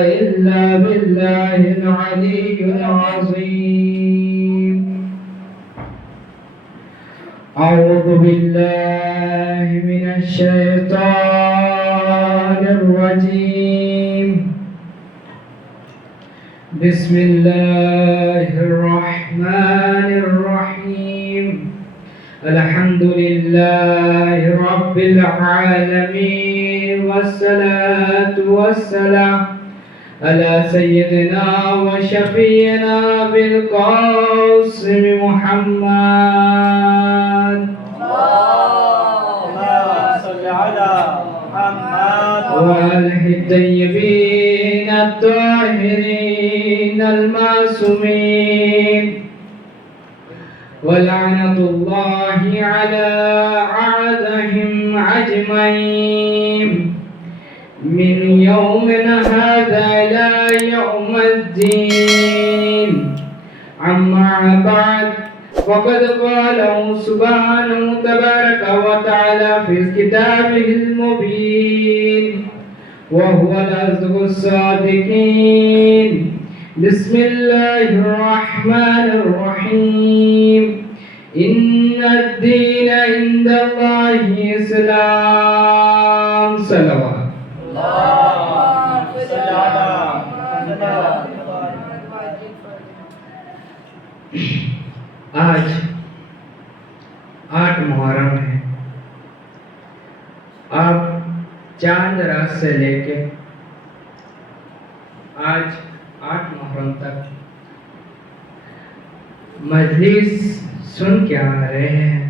إلا بالله العلي العظيم. أعوذ بالله من الشيطان الرجيم. بسم الله الرحمن الرحيم. الحمد لله رب العالمين، والصلاة والسلام على سيدنا وشفينا بالقاسم محمد. اللهم صل على محمد وآله الطيبين الطاهرين المعصومين، ولعنة الله على أعدائهم أجمعين من يومنا هذا إلى يوم الدين. أما بعد، فقد قال سبحانه تبارك وتعالى في كتابه المبين، وهو الأصدق الصادقين. بسم الله الرحمن الرحيم. إن الدين عند الله الإسلام. صلوات. اللهم صل على محمد. آج 8 محرم ہے. اب چاند رات سے لے کے آج 8 محرم تک مجلس سن کے آ رہے ہیں.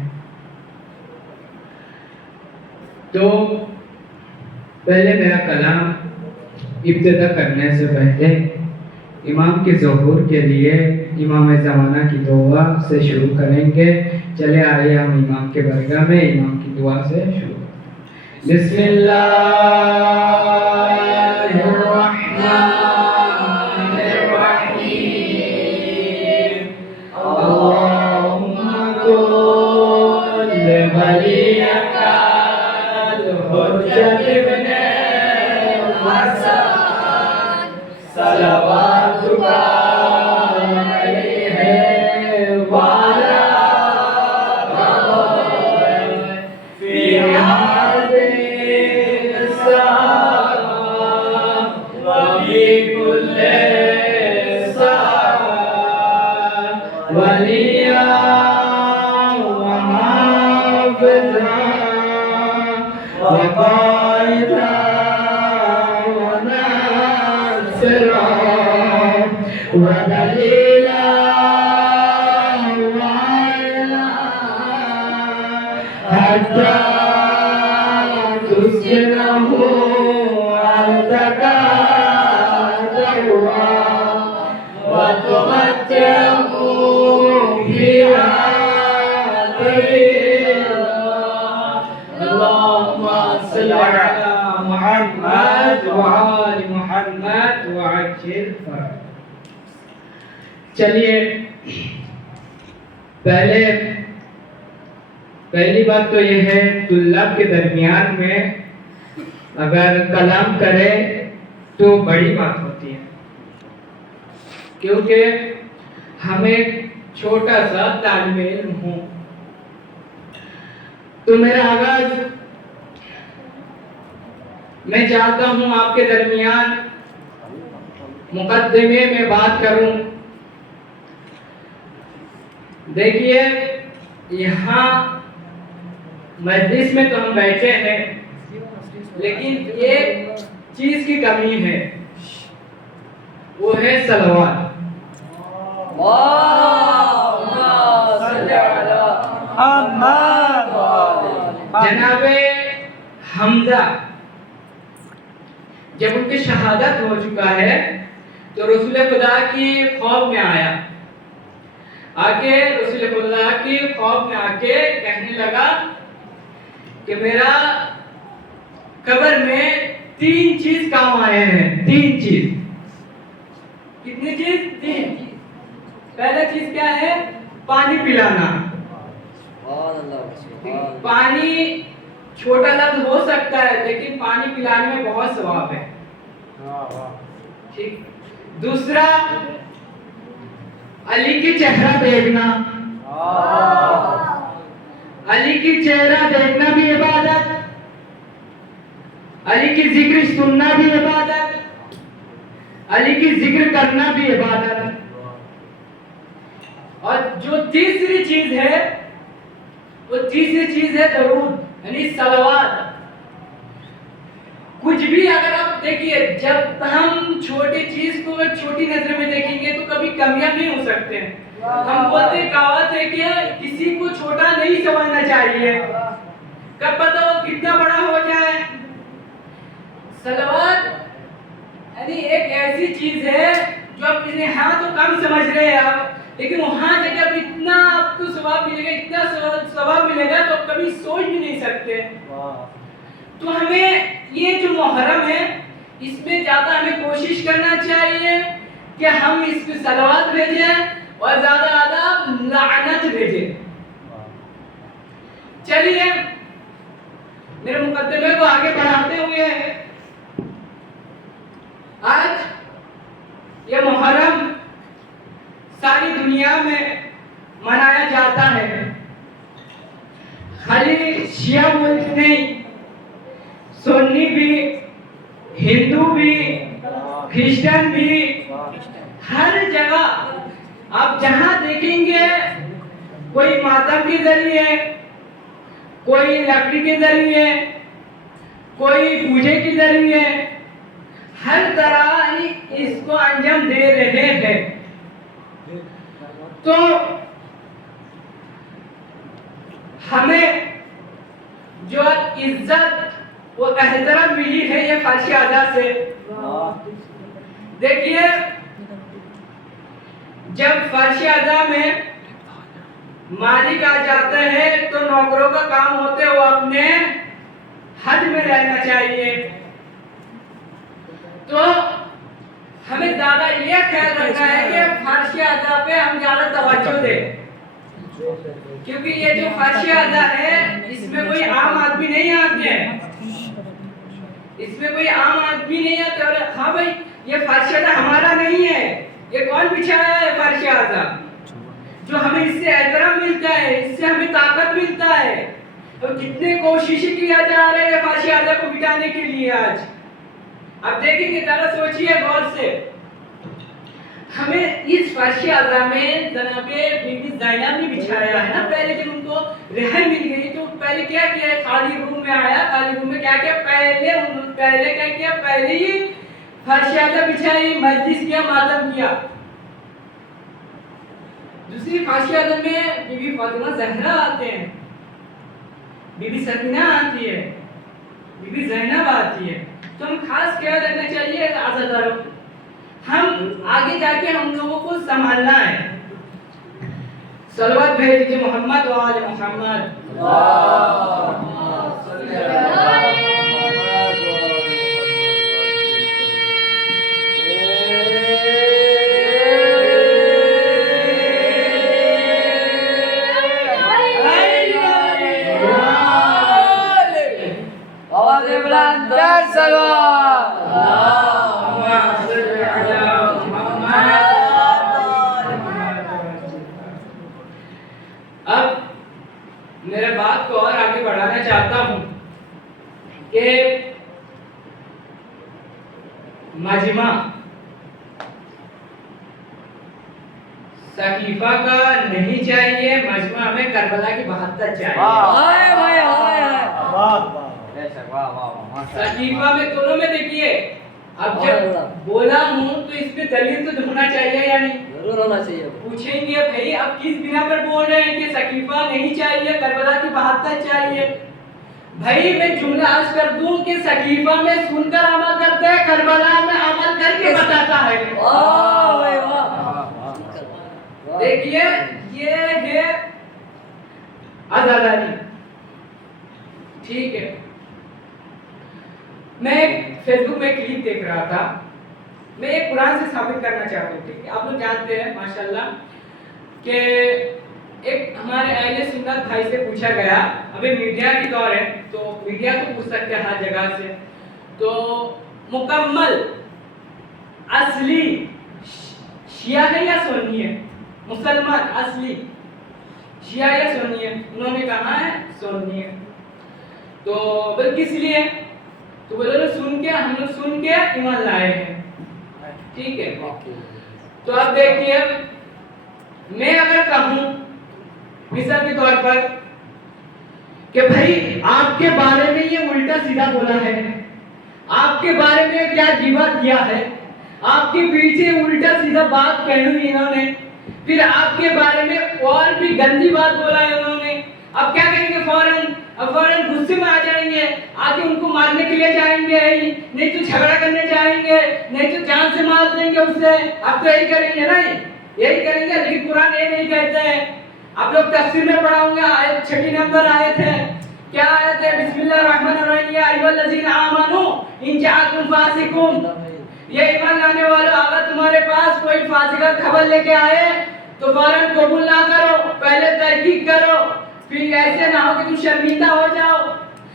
تو پہلے میرا کلام ابتدا کرنے سے پہلے امام کے ظہور کے لیے امام زمانہ کی دعا سے شروع کریں گے. چلے آئیے ہم امام کے برگاہ میں امام کی دعا سے شروع کریں. بسم اللہ الرحمن الرحیم. اللهم كن لوليك الحجة ابن الحسن صلواتك عليه وعلى آله في هذه الساعة وفي كل ساعة وليا وحافظا وقائدا وناصرا ودليلا وعينا حتى تسكنه أرضك دوا وتمتعه فيها طويلا. اللهم صل على محمد وآل محمد وعجل فرج. چلیے پہلی بات تو یہ ہے طلاب کے درمیان میں اگر کلام کرے تو بڑی بات ہوتی ہے، کیونکہ ہم ایک چھوٹا سا طالب علم ہوں. تو میرا آغاز میں چاہتا ہوں آپ کے درمیان مقدمے میں بات کروں. دیکھیے یہاں مجلس میں تو ہم بیٹھے ہیں، لیکن ایک چیز کی کمی ہے، وہ ہے صلوات. جناب حمزہ جب ان کی شہادت ہو چکا ہے تو رسول خدا کی خواب میں آیا، رسول خدا کی خواب میں آ کے کہنے لگا کہ میرا قبر میں 3 چیز کام آئے ہیں. 3 چیز. کتنی چیز؟ 3. پہلا چیز کیا ہے؟ پانی پلانا. پانی چھوٹا لفظ ہو سکتا ہے لیکن پانی پلانے میں بہت ثواب ہے. ٹھیک. دوسرا علی کی چہرہ دیکھنا. علی کی چہرہ دیکھنا بھی عبادت, علی کی ذکر سننا بھی عبادت, علی کی ذکر کرنا بھی عبادت. اور جو تیسری چیز ہے وہ تیسری چیز ہے درود یعنی صلوات. کچھ بھی اگر آپ دیکھیے, جب ہم چھوٹی چیز کو چھوٹی نظر میں دیکھیں گے تو کبھی کامیاب نہیں ہو سکتے. ہم بولتے کہاوت ہے کہ کسی کو چھوٹا نہیں سمجھنا چاہیے, کب پتہ وہ کتنا بڑا ہو جائے. صلوات یعنی ایک ایسی چیز ہے جو آپ کسی ہاں تو کم سمجھ رہے ہیں آپ, لیکن وہاں جا کے اب اتنا آپ کو ثواب ملے گا, اتنا ثواب ملے گا تو آپ کبھی سوچ بھی نہیں سکتے. تو ہمیں یہ جو محرم ہے اس میں زیادہ ہمیں کوشش کرنا چاہیے کہ ہم اس پہ صلوات بھیجیں اور زیادہ زیادہ لعنت بھیجیں. چلیے میرے مقدمے کو آگے بڑھاتے ہوئے, آج یہ محرم ساری دنیا میں منایا جاتا ہے. خالی شیعہ ملک نہیں, سنی بھی, ہندو بھی, کرسچن بھی, ہر جگہ آپ جہاں دیکھیں گے کوئی ماتم کے ذریعے, کوئی لکڑی کے ذریعے, کوئی پوجے کے ذریعے, ہر طرح اس کو انجام دے رہے ہیں. تو ہمیں جو عزت وہ احترام ملی ہے یہ فارسی اعضاء سے. دیکھیے جب فارسی اعضاء میں مالک آ جاتا ہے تو نوکروں کا کام ہوتے وہ اپنے حد میں رہنا چاہیے. تو ہمیں زیادہ یہ خیال رکھنا ہے کہ فارسی اعضاء پہ ہم زیادہ توجہ دیں, کیونکہ یہ جو فارسی اعضاء ہے اس میں کوئی عام آدمی نہیں آتے ہیں, اس میں کوئی عام آدمی نہیں آتے. اور ہاں بھائی یہ فارسی اعضاء ہمارا نہیں ہے, یہ کون بچھایا ہے فارسی اعضاء, جو ہمیں اس سے احترام ملتا ہے, اس سے ہمیں طاقت ملتا ہے. اور کتنے کوششیں کیا جا رہے ہیں فارسی اعضاء کو مٹانے کے لیے. آج آپ دیکھیں گے, ذرا سوچئے غور سے, ہمیں اس فارسی اعضاء میں جناب بی بی زینب نے بچھایا ہے نا. پہلے جب ان کو رہن مل گئی تو پہلے کیا کیا ہے, خالی روم میں آیا, خالی روم میں کیا کیا, پہلے کیا کیا, پہلے ہی فارسی اعضاء بچھائی, مجلس کیا, ماتم کیا. دوسری فارسی اعضاء میں بی بی فاطمہ زہرا آتے ہیں, بی بی سکینہ آتی ہے, بی بی زینب آتی ہے. تو ہم خاص خیال رکھنا چاہیے عزاداروں کو, ہم آگے جا کے ہم لوگوں کو سنبھالنا ہے. صلوات بھیج دیجیے محمد و آل محمد. اب میرے بات کو اور آگے بڑھانا چاہتا ہوں کہ مجمع سقیفہ کا نہیں چاہیے, مجمع ہمیں کربلا کی 72 چاہیے. سقیفہ میں دونوں میں دیکھیے, اب جب بولا ہوں تو اس پہ دلیل تو ڈھونڈنا چاہیے یا نہیں, ضرور ہونا چاہیے. پوچھیں گے بھائی اب کس بنا پر بول رہے ہیں کہ سقیفہ نہیں چاہیے, کربلا کی 72 چاہیے. بھائی میں جملہ عرض کر دوں کہ سقیفہ میں سن کر عمل کرتے ہیں, کربلا میں عمل کر کے بتاتا ہے. دیکھیے یہ ہے عزاداری. ٹھیک ہے, میں فیس بک میں کلپ دیکھ رہا تھا, میں ایک قرآن سے ثابت کرنا چاہتا ہوں. ٹھیک ہے, آپ لوگ جانتے ہیں ماشاءاللہ کہ ایک ہمارے اہل سنت بھائی سے پوچھا گیا, ابھی میڈیا کی دور ہے تو میڈیا تو پوچھ سکتے ہیں ہر جگہ سے, تو مکمل اصلی شیعہ ہے یا سنی ہے؟ مسلمان اصلی شیعہ یا سنی ہے؟ انہوں نے کہا ہے سنی ہے. تو بل کس لیے؟ تو بولے ہم لوگ سن کے ایمان لائے ہیں. ٹھیک ہے. تو اب دیکھیے میں اگر کہوں مثال کے طور پر کہ بھائی آپ کے بارے میں یہ الٹا سیدھا بولا ہے, آپ کے بارے میں کیا گیبت کیا ہے, آپ کے پیچھے الٹا سیدھا بات کہی انہوں نے, پھر آپ کے بارے میں اور بھی گندی بات بولا ہے انہوں نے, اب کیا کہیں گے فوراً غصے میں آ جائیں گے, آگے ان کو مارنے کے لیے جائیں گے, نہیں تو جھگڑا کرنے جائیں گے, نہیں تو جان سے مار دیں گے اس سے. اب تو یہی کریں گے نا, یہی کریں گے. لیکن قرآن یہ نہیں کہتے ہیں. آپ لوگ تفسیر میں پڑھا ہوں گے آیت 6 نمبر آیت ہے, کیا آیت ہے؟ بسم اللہ الرحمن الرحیم یا ایھا الذین آمنوا ان جاءکم فاسقون, یہ ایمان لانے والوں اگر تمہارے پاس کوئی فاسق خبر لے کے آئے تو فوراً قبول نہ کرو, پہلے تحقیق کرو, پھر ایسے نہ ہو کہ تم شرمندہ ہو جاؤ.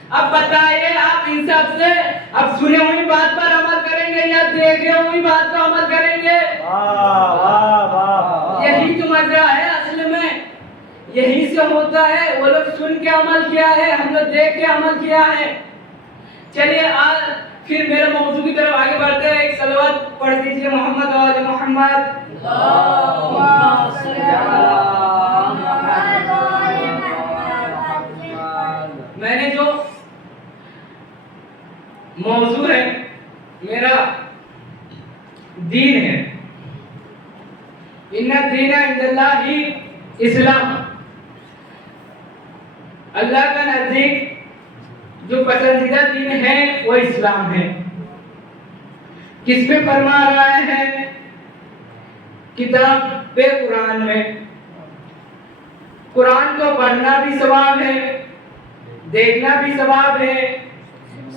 اب بتائیے آپ ان سب سے اب سنے ہوئی بات پر عمل کریں گے یا دیکھے ہوئی بات پر عمل کریں گے؟ یہی تو مزہ ہے اصل میں, یہی سے ہوتا ہے. وہ لوگ سن کے عمل کیا ہے, ہم لوگ دیکھ کے عمل کیا ہے. چلیے آج پھر میرے موضوع کی طرف آگے بڑھتے ہیں. ایک صلوات پڑھ دیجیے محمد و آل محمد. میں نے جو موضوع ہے میرا دین ہے, ان الدین عند اللہ اسلام, اللہ کا نزدیک جو پسندیدہ دین ہے وہ اسلام ہے. کس میں فرما رہا ہے؟ کتاب قرآن میں. قرآن کو پڑھنا بھی ثواب ہے, دیکھنا بھی ثواب ہے,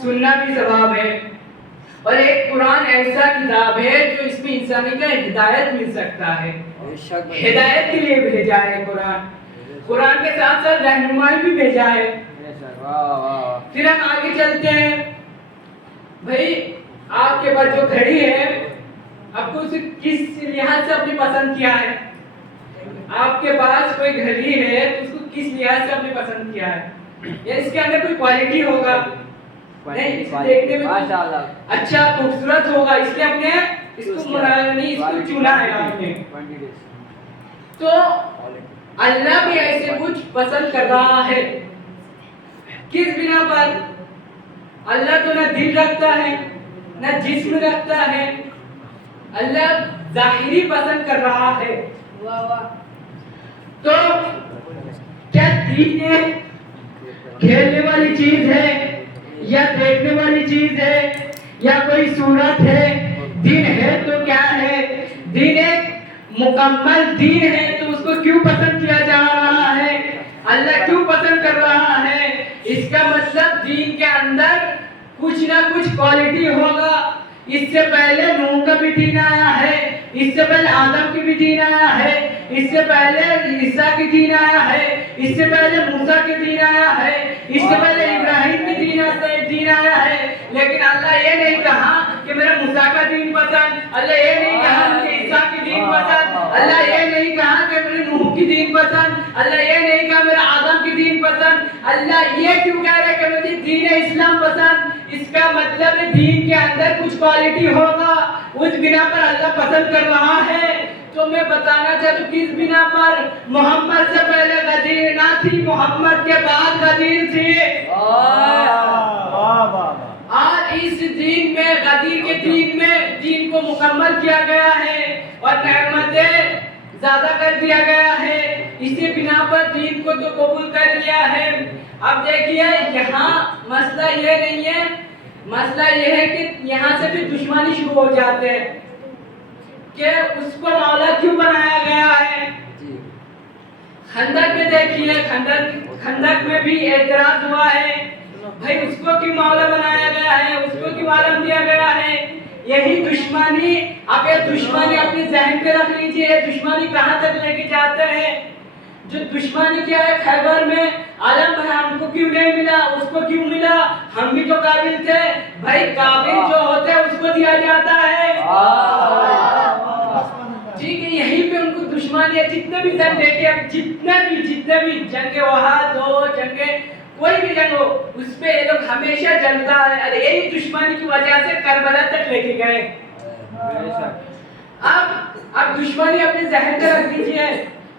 سننا بھی ثواب ہے. اور ایک قرآن ایسا کتاب ہے جو اس میں انسانی کا ہدایت مل سکتا ہے, ہدایت کے لیے بھیجا ہے قرآن. قرآن کے ساتھ ساتھ رہنمائی بھی بھیجا ہے. پھر ہم آگے چلتے ہیں. بھائی آپ کے پاس جو گھڑی ہے آپ کو اسے کس لحاظ سے اپنی پسند کیا ہے؟ آپ کے پاس کوئی گھڑی ہے تو اس کو کس لحاظ سے اپنے پسند کیا ہے؟ یا اس کے اندر کوئی کوالٹی ہوگا, نہیں اسے دیکھنے میں اچھا خوبصورت ہوگا اس لیے اپنے اس کو چنا ہے آپ نے. تو اللہ بھی ایسے کچھ پسند کر رہا ہے. کس بنا پر؟ اللہ تو نہ دل رکھتا ہے نہ جسم رکھتا ہے, اللہ ظاہری پسند کر رہا ہے. تو کیا دین کھیلنے والی چیز ہے یا دیکھنے والی چیز ہے یا کوئی صورت ہے؟ دین ہے تو کیا ہے؟ دین ایک مکمل دین ہے تو اس کو کیوں پسند کیا جا رہا ہے؟ اللہ کیوں پسند کر رہا ہے؟ اس کا مطلب دین کے اندر کچھ نہ کچھ کوالٹی ہوگا. اس سے پہلے نوح کا بھی دین آیا ہے, اس سے پہلے آدم کی بھی دین آیا ہے, اس سے پہلے عیسیٰ کی دین آیا ہے, اس سے پہلے موسیٰ کی دین آیا ہے, اس سے پہلے ابراہیم کی دین آیا ہے. لیکن اللہ یہ نہیں کہا کہ میرا موسیٰ کا دین پسند, اللہ یہ نہیں کہا کہ عیسیٰ کی دین پسند, اللہ یہ نہیں کہا کہ میرے نوح کی دین پسند, اللہ یہ نہیں کہا میرا آدم کی دین پسند. اللہ یہ کیوں کہہ رہے کہ مجھے دین اسلام پسند؟ اس کا مطلب ہے دین کے اندر کچھ کوالٹی ہوگا, اس بنا پر اللہ پسند کر رہا ہے. تو میں بتانا چاہتا ہوں کس بنا پر؟ محمد سے پہلے غدیر نہ تھی, محمد کے بعد غدیر تھی. آج اس دین میں غدیر کے دین میں دین کو مکمل کیا گیا ہے اور نعمتیں زیادہ کر دیا گیا ہے. اسی بنا پر دین کو تو قبول کر لیا ہے. اب دیکھیے یہاں مسئلہ یہ نہیں ہے, مسئلہ یہ ہے کہ یہاں سے بھی دشمنی شروع ہو جاتے ہیں کہ اس کو مولا کیوں بنایا گیا ہے. خندق میں دیکھیے, خندق میں بھی اعتراض ہوا ہے, بھائی اس کو کیوں مولا بنایا گیا ہے, اس کو کیوں عالم دیا گیا ہے. یہی دشمنی, اب یہ دشمنی اپنے ذہن پہ رکھ لیجئے, یہ دشمنی کہاں تک لے کے جاتے ہیں. جو دشمنی کیا ہے خیبر میں, عالم بھائی ہم کو کیوں نہیں ملا, اس کو کیوں ملا, ہم بھی تو قابل تھے. بھائی قابل جو ہوتے ہیں اس کو دیا جاتا ہے. دشمن ہے جتنے بھی جنگ دیکھے جتنے بھی جنگ وہاد ہو جنگ کوئی بھی جنگ ہو اس پہ یہ لوگ ہمیشہ جلتا ہے اور یہی دشمنی کی وجہ سے کربلا تک لے کے گئے. اب دشمنی اپنے ذہن میں رکھ دیجئے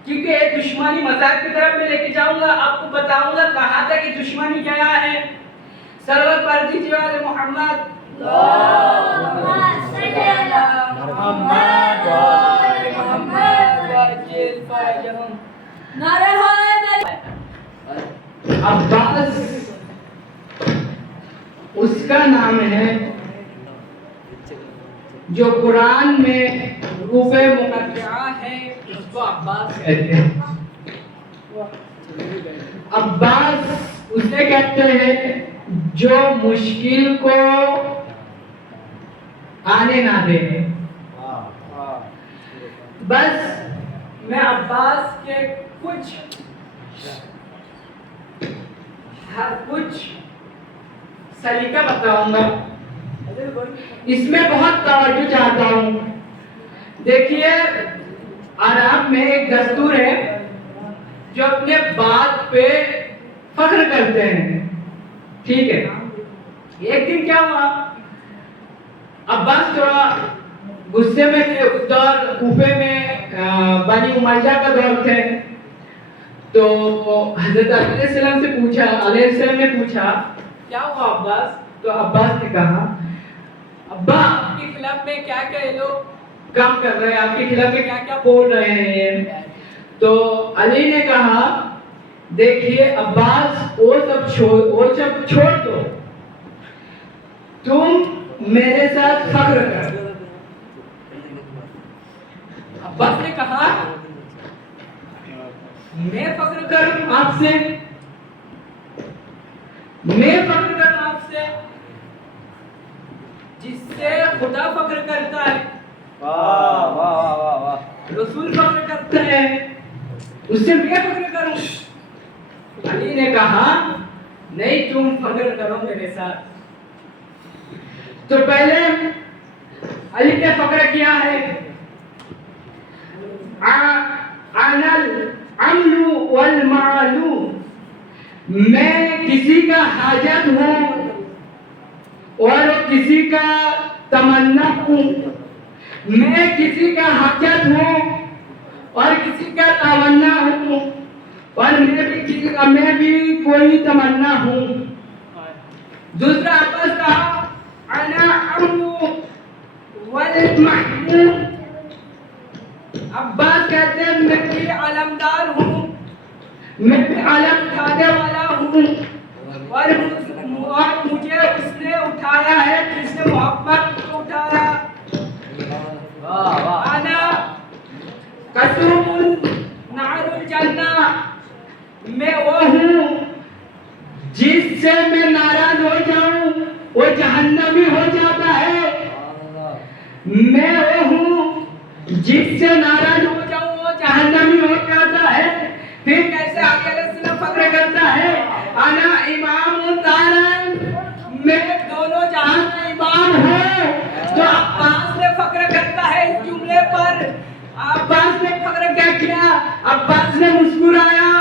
کیونکہ یہ دشمنی مذاق کی طرف میں لے کے جاؤں گا آپ کو بتاؤں گا کہاں تک یہ دشمنی گیا ہے. سلوات پڑھ دیجئے والے محمد عباس اس کا نام ہے جو قرآن میں حروف مقطعہ ہے اس کو عباس کہتے ہیں. عباس اسے کہتے ہیں جو مشکل کو آنے نہ دے. بس میں عباس کے کچھ سلیقہ بتاؤں گا اس میں بہت توجہ چاہتا ہوں. دیکھیے عرب میں ایک دستور ہے جو اپنے بات پہ فخر کرتے ہیں. ٹھیک ہے ایک دن کیا ہوا عباس تھوڑا غصے میں تھے. اس دور کوفے میں بنی امیہ کا دور تھے تو حضرت علیہ السلام نے پوچھا کیا ہوا عباس. تو عباس نے کہا ابا آپ کے خلاف میں کیا کیا یہ لوگ کام کر رہے ہیں آپ کے خلاف میں کیا کیا بول رہے ہیں. تو علی نے کہا دیکھیے عباس وہ سب چھوڑ دو تم میرے ساتھ فخر کر. عباس نے کہا میں فخر کروں آپ سے جس سے خدا فخر کرتا ہے رسول فخر کرتے ہیں اس سے میں فخر کروں. علی نے کہا نہیں تم فخر کرو میرے ساتھ. تو پہلے علی نے فخر کیا ہے میں کسی کا حاجت ہوں اور کسی کا تمنا ہوں. میں کسی کا حاجت ہوں اور کسی کا تمنا ہوں اور میں بھی کوئی تمنا ہوں. دوسرا عباس کہا انا امن والمحمود. عباس کہتے ہیں میں بھی علمدار ہوں میں بھی علم اٹھانے والا ہوں اور مجھے اس نے اٹھایا ہے جس نے محمد کو اٹھایا. انا قسم نار الجنہ میں وہ ہوں جس سے میں ناراض ہو جاؤں وہ جہنمی ہو جاتا ہے. میں وہ ہوں جس سے ناراض ہو جاؤں وہ جہنمی ہو جاتا ہے. پھر کیسے آگے علیہ السلام فخر کرتا ہے انا امام دارین میں دونوں جہان کا امام ہوں. تو عباس نے فخر کرتا ہے اس جملے پر. عباس نے فخر کیا کیا عباس نے مسکرایا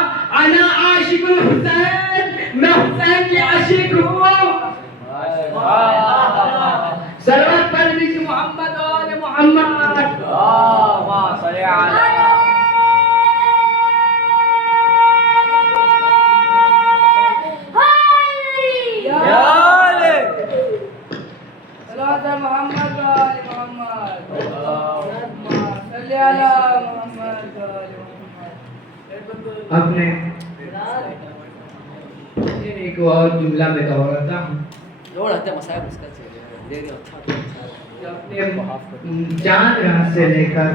انا عاشق الحسین میں حسین کی عاشق ہوں. صلوات پڑھ لیجیے محمد و محمد اللہم صل علی محمد اپنے ایک اور جملہ میں دوہراتا ہوں. اپنے جان راہ سے لے کر